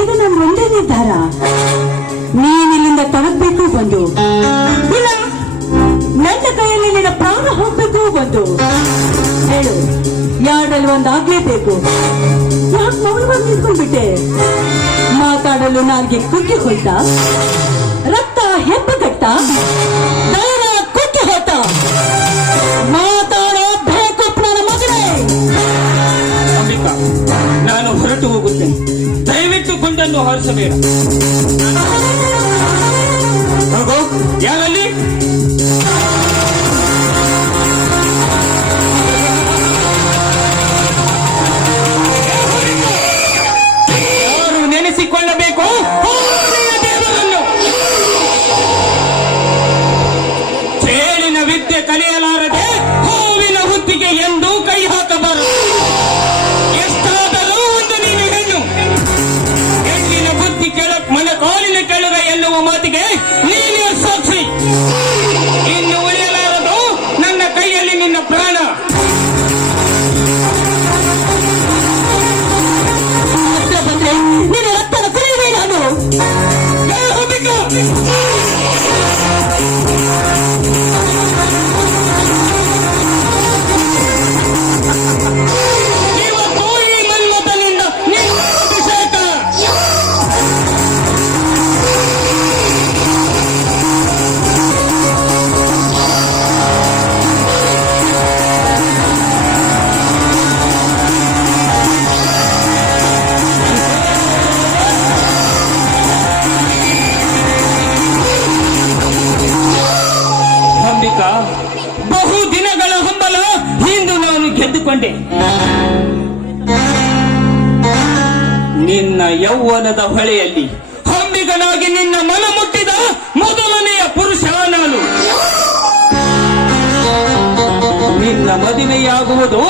ಈಗ ನಾನು ಒಂದೇ ನಿರ್ಧಾರ, ನೀನಿಲ್ಲಿಂದ ತೊಲಗಬೇಕು ಬಂದು, ಇಲ್ಲ ನನ್ನ ಕೈಯಲ್ಲಿ ನಿನ್ನ ಪ್ರಾಣ ಹೋಗ್ಬೇಕು ಬಂದು. ಹೇಳು, ಯಾರಲ್ಲಿ ಒಂದಾಗ್ಲೇಬೇಕು. ಯಾಕೆ ಮೌನವಾಗಿ ನಿಂತ್ಕೊಂಡ್ಬಿಟ್ಟೆ? ಮಾತಾಡಲು ನಾಲ್ಗೆ ಕುಗ್ಗಿ ಹೋಯ್ತ, ರಕ್ತ ಹೆಪ್ಪಗಟ್ಟ, ಧೈರ್ಯ ಕುಗ್ಗಿ ಹೋತ. ಮಾತಾಡೋ ಬೇಕು ನನ್ನ ಮಗನೇ. ಅಂಬಿಕಾ, ನಾನು ಹೊರಟು ಹೋಗುತ್ತೇನೆ. ದಯವಿಟ್ಟು ಗುಂಡನ್ನು ಹಾರಿಸಬೇಡ. ಹೋಗೋ, ಯಾರಲ್ಲಿ? ಯಾರು ನೆನೆಸಿಕೊಳ್ಳಬೇಕು ದೇವರನ್ನು? ಚೇಳಿನ ವಿದ್ಯೆ ಕಲಿಯಲಾರದೆ ಹೂವಿನ ಹುತ್ತಿಗೆ ಎಂದು ಕೈ ಹಾಕಬಾರದು. ಎಷ್ಟಾದರೂ ಒಂದು ನೀನು ಹೆಣ್ಣು. ಹೆಣ್ಣಿನ ಬುದ್ಧಿ ಕಾಲಿನ ಕೆಳಗ ಎನ್ನುವ ಮಾತಿಗೆ ನೀನೇ ಸಾಕ್ಷಿ. ಇನ್ನು ಉಳಿಯಲಾರದು ನನ್ನ ಕೈಯಲ್ಲಿ ನಿನ್ನ ಪ್ರಾಣ. ಬಂದ್ರೆ ನಿನ್ನ ರಕ್ತದ ಕುರಿಯುವೆ ನಾನು. ಇವತ್ತು ಈ ಮನ್ಮಥನಿಂದ ನಿನ್ನ ಅಭಿಷೇಕ. ಅಂಬಿಕಾ, ಬಹು ದಿನಗಳ ಹಂಬಲ ಇಂದು ನಾನು ಗೆದ್ದುಕೊಂಡೆ. ನಿನ್ನ ಯೌವನದ ಹೊಳೆಯಲ್ಲಿ ಅಂಬಿಗನಾಗಿ ನಿನ್ನ ಮನ ಮುಟ್ಟಿದ ಮೊದಲನೆಯ ಪುರುಷ ನಾನು. ನಿನ್ನ ಮದುವೆಯಾಗುವುದು